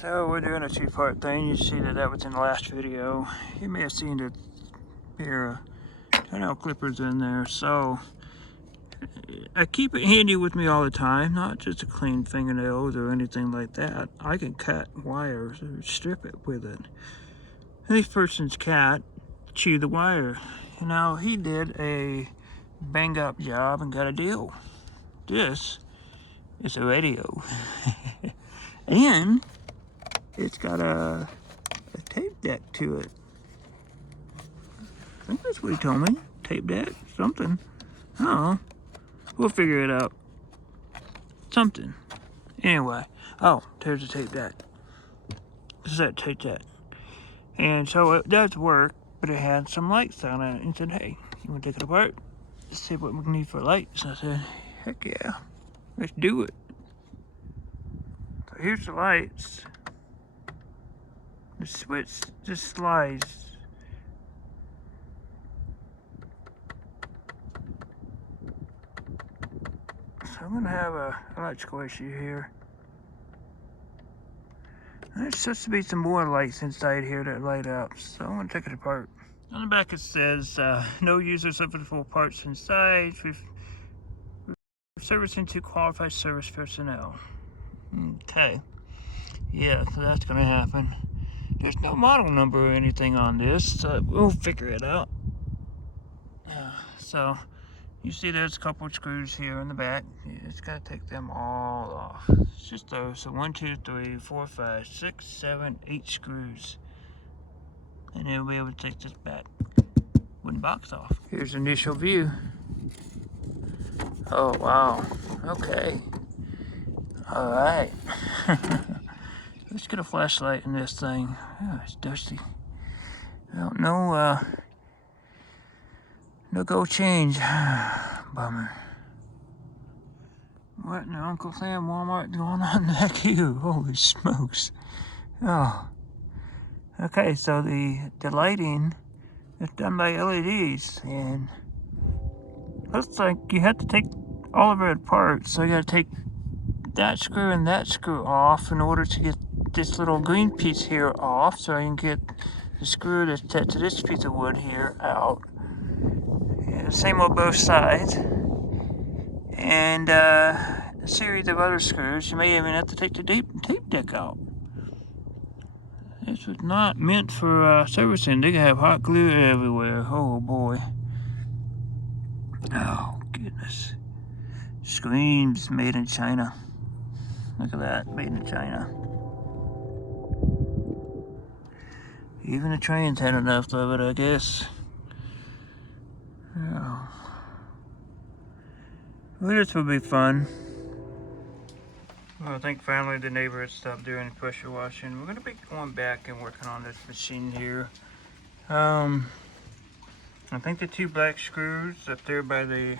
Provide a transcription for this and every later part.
So we're doing a two-part thing. You see that was in the last video. You may have seen the pair of toenail clippers in there. So I keep it handy with me all the time, not just to clean fingernails or anything like that. I can cut wires or strip it with it. And this person's cat chewed the wire. Now he did a bang-up job and got a deal. This is a radio. And it's got a tape deck to it. I think that's what he told me. Tape deck, something. I don't know. We'll figure it out. Something. Anyway. Oh, there's a tape deck. This is that tape deck. And so it does work, but it had some lights on it. And said, hey, you want to take it apart? Let's see what we can need for lights. And I said, heck yeah. Let's do it. So here's the lights. The switch just slides. So I'm gonna have a electrical issue here. There's supposed to be some more lights inside here that light up, so I'm gonna take it apart. On the back it says, no users of the full parts inside. We're servicing to qualified service personnel. Okay. Yeah, so that's gonna happen. There's no model number or anything on this, so we'll figure it out. So, you see there's a couple of screws here in the back. You just gotta take them all off. It's just those. So 1, 2, 3, 4, 5, 6, 7, 8 screws. And then we'll be able to take this back wooden box off. Here's the initial view. Oh, wow. Okay. Alright. Let's get a flashlight in this thing. Oh, it's dusty. Well, no gold change. Bummer. What in the Uncle Sam Walmart going on in that queue? Holy smokes. Oh. Okay, so the lighting is done by LEDs, and looks like you have to take all of it apart. So you gotta take that screw and that screw off in order to get this little green piece here off, so I can get the screw that's set to this piece of wood here out. And same on both sides. And a series of other screws. You may even have to take the tape deck out. This was not meant for servicing. They have hot glue everywhere. Oh boy. Oh goodness. Screams made in China. Look at that, made in China. Even the trains had enough of it, I guess. Oh. Well, this would be fun. Well, I think finally the neighbor had stopped doing pressure washing. We're going to be going back and working on this machine here. I think the 2 black screws up there by the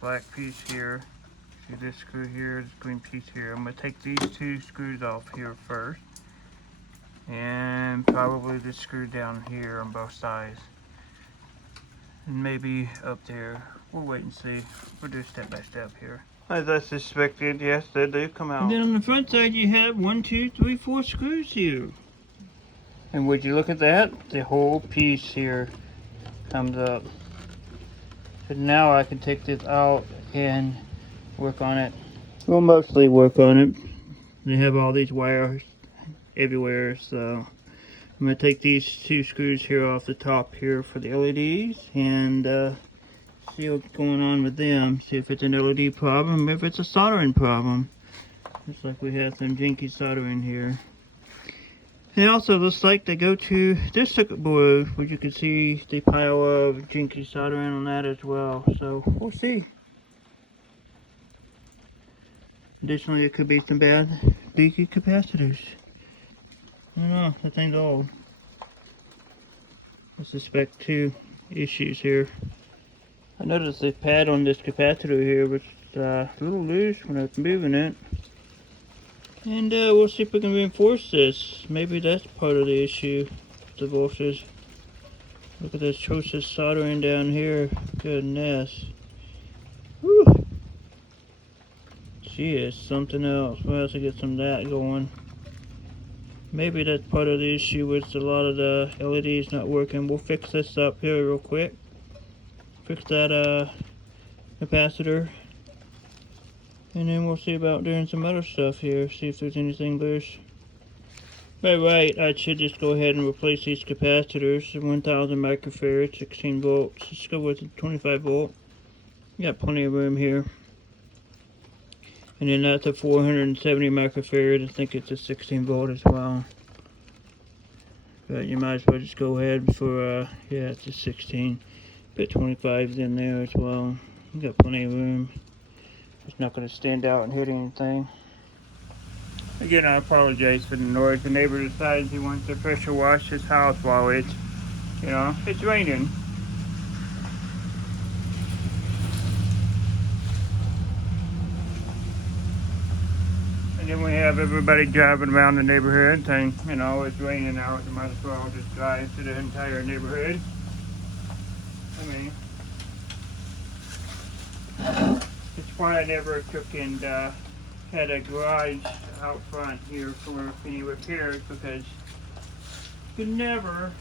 black piece here. See this screw here, this green piece here. I'm going to take these 2 screws off here first. And probably this screw down here on both sides. And maybe up there. We'll wait and see. We'll do step by step here. As I suspected, yes, they do come out. And then on the front side you have 1, 2, 3, 4 screws here. And would you look at that? The whole piece here comes up. So now I can take this out and work on it. We'll mostly work on it. They have all these wires everywhere, so I'm going to take these 2 screws here off the top here for the LEDs and see what's going on with them. See if it's an LED problem, if it's a soldering problem. Looks like we have some jinky soldering here. It also looks like they go to this circuit board, which you can see the pile of jinky soldering on that as well. So we'll see. Additionally, it could be some bad leaky capacitors. I don't know, that thing's old. I suspect 2 issues here. I noticed the pad on this capacitor here was a little loose when I was moving it. And we'll see if we can reinforce this. Maybe that's part of the issue, the voltage. Look at this atrocious soldering down here. Goodness. Whew. She is something else. We'll have to get some of that going. Maybe that's part of the issue with a lot of the LEDs not working. We'll fix this up here real quick. Fix that capacitor. And then we'll see about doing some other stuff here. See if there's anything loose. By right, I should just go ahead and replace these capacitors. 1000 microfarad, 16 volts. Let's go with the 25 volt. Got plenty of room here. And then that's a 470 microfarad. I think it's a 16 volt as well. But you might as well just go ahead for, yeah, it's a 16. Put 25s in there as well. You got plenty of room. It's not going to stand out and hit anything. Again, I apologize for the noise. The neighbor decides he wants to pressure wash his house while it's, it's raining. And then we have everybody driving around the neighborhood saying, it's raining out, you might as well just drive to the entire neighborhood. I mean, it's why I never took and had a garage out front here for any repairs, because you can never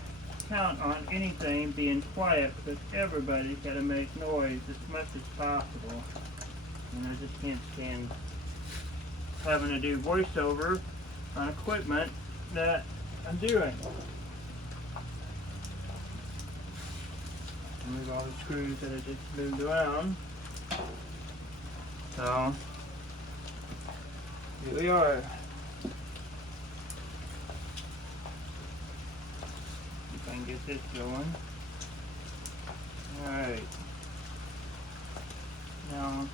count on anything being quiet, because everybody's got to make noise as much as possible. And I just can't stand having to do voiceover on equipment that I'm doing. Move all the screws that I just moved around. So here we are. If I can get this going. Alright. Now,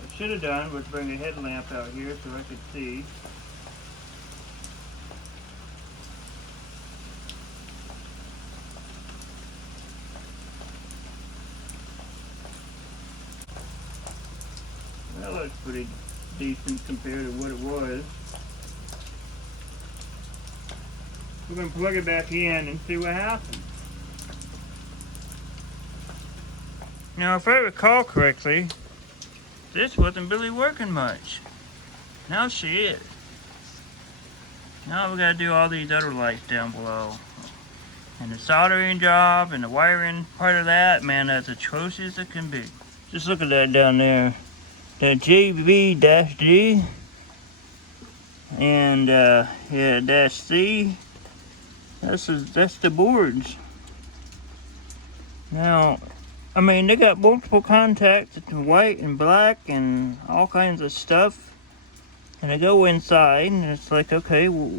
what I should have done was bring a headlamp out here so I could see. That looks pretty decent compared to what it was. We're going to plug it back in and see what happens. Now, if I recall correctly, this wasn't really working much. Now she is. Now we got to do all these other lights down below. And the soldering job and the wiring part of that, man, that's atrocious it can be. Just look at that down there. That JB-G and yeah, -C. That's the boards. Now, I mean, they got multiple contacts, white and black and all kinds of stuff. And I go inside and it's like, okay, well,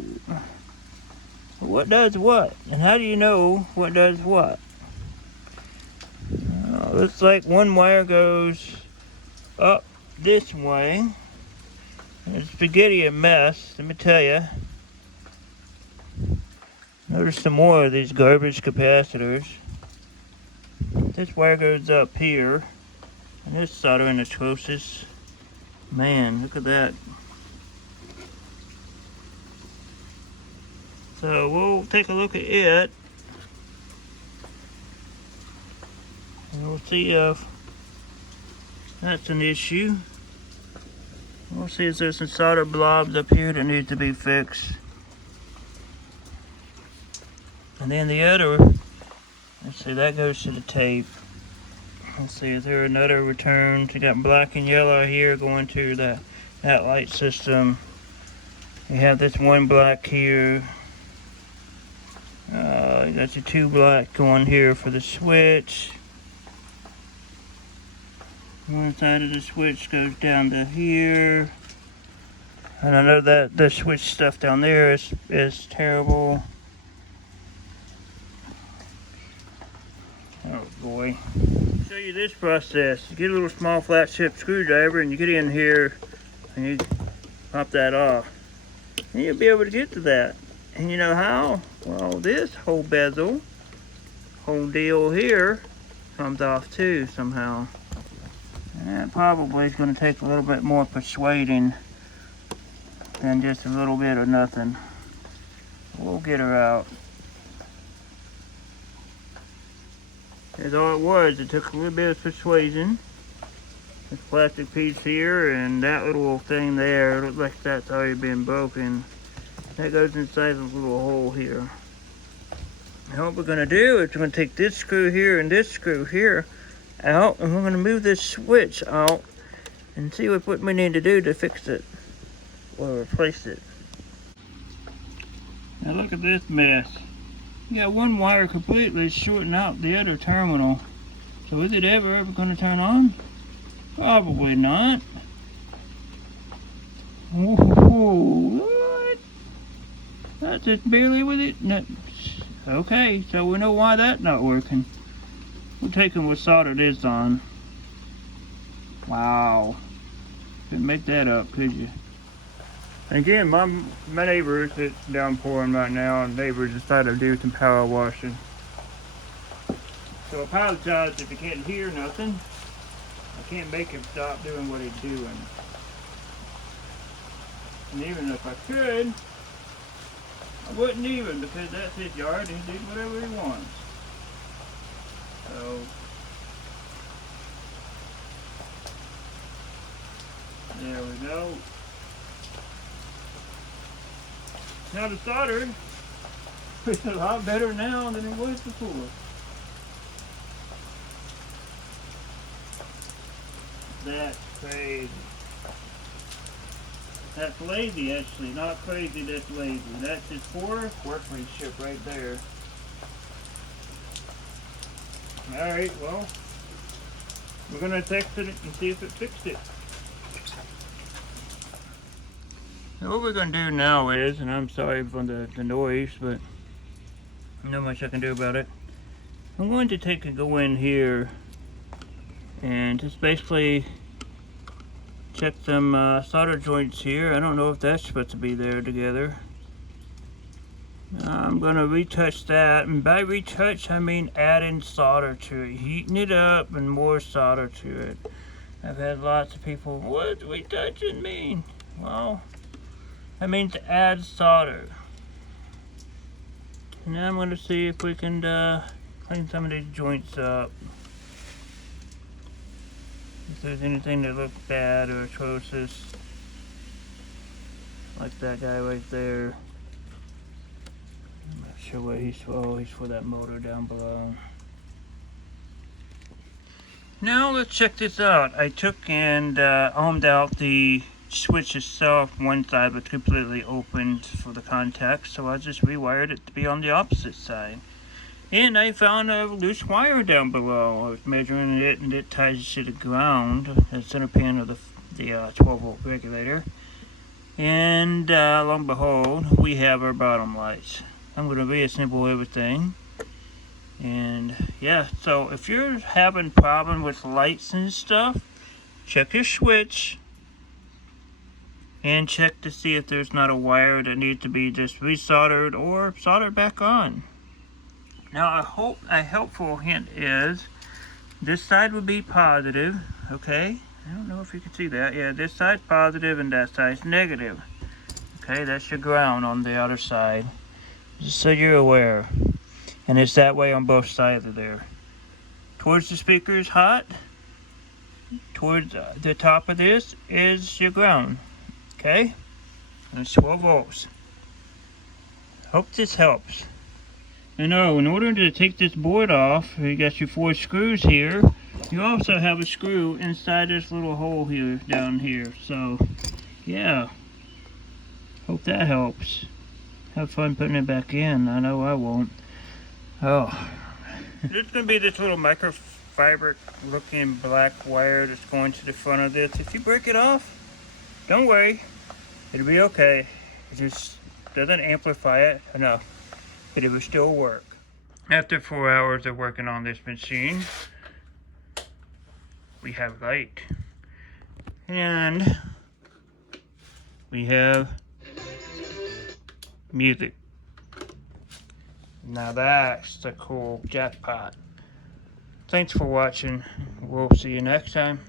what does what? And how do you know what does what? Looks like one wire goes up this way. It's spaghetti a mess, let me tell you. Notice some more of these garbage capacitors. This wire goes up here, and this soldering atrocious. Man, look at that. So we'll take a look at it, and we'll see if that's an issue. We'll see if there's some solder blobs up here that need to be fixed. And then the other, let's see, that goes to the tape. Let's see, is there another return? You got black and yellow here going to that light system. You have this one black here. You got your two black going here for the switch. One side of the switch goes down to here. And I know that the switch stuff down there is terrible. Oh boy. I'll show you this process. You get a little small flat tip screwdriver and you get in here and you pop that off. And you'll be able to get to that. And you know how? Well, this whole bezel, whole deal here, comes off too somehow. And that probably is going to take a little bit more persuading than just a little bit of nothing. We'll get her out. That's all it was. It took a little bit of persuasion. This plastic piece here and that little thing there, it looks like that's already been broken. That goes inside the little hole here. And what we're going to do is we're going to take this screw here and this screw here out, and we're going to move this switch out and see what we need to do to fix it or replace it. Now look at this mess. You got one wire completely shorting out the other terminal. So is it ever going to turn on? Probably not. Whoa, what? That's just barely with it. No. Okay, so we know why that's not working. We'll take and we'll solder this on. Wow. Couldn't make that up, could you? Again, my neighbors, it's downpouring right now, and neighbors decided to do some power washing. So I apologize if you can't hear nothing. I can't make him stop doing what he's doing. And even if I could, I wouldn't even, because that's his yard and he does whatever he wants. So, there we go. Now the solder is a lot better now than it was before. That's crazy. That's lazy, actually. Not crazy, that's lazy. That's just poor workmanship right there. Alright, well, we're going to test it and see if it fixed it. So what we're going to do now is, and I'm sorry for the noise, but not much I can do about it. I'm going to take and go in here and just basically check some solder joints here. I don't know if that's supposed to be there together. I'm going to retouch that, and by retouch I mean adding solder to it, heating it up and more solder to it. I've had lots of people, what does retouching mean? Well, that means to add solder. And now I'm going to see if we can clean some of these joints up. If there's anything that looks bad or atrocious, like that guy right there. I'm not sure what he's for. Oh, he's for that motor down below. Now let's check this out. I took and ohmed out the switch itself. One side was completely opened for the contacts, so I just rewired it to be on the opposite side. And I found a loose wire down below. I was measuring it, and it ties to the ground, the center pin of the 12-volt regulator. And lo and behold, we have our bottom lights. I'm going to reassemble everything. And yeah, so if you're having problem with lights and stuff, check your switch and check to see if there's not a wire that needs to be just resoldered or soldered back on. Now, a helpful hint is this side would be positive, okay? I don't know if you can see that. Yeah, this side's positive and that side's negative. Okay, that's your ground on the other side. Just so you're aware. And it's that way on both sides of there. Towards the speaker is hot. Towards the top of this is your ground. Okay? And it's 12 volts. Hope this helps. And oh, in order to take this board off, you got your 4 screws here. You also have a screw inside this little hole here, down here. So, yeah. Hope that helps. Have fun putting it back in. I know I won't. Oh. There's going to be this little microfiber looking black wire that's going to the front of this. If you break it off, don't worry. It'll be okay. It just doesn't amplify it enough. But it will still work. After 4 hours of working on this machine, we have light. And we have music. Now that's the cool jackpot. Thanks for watching. We'll see you next time.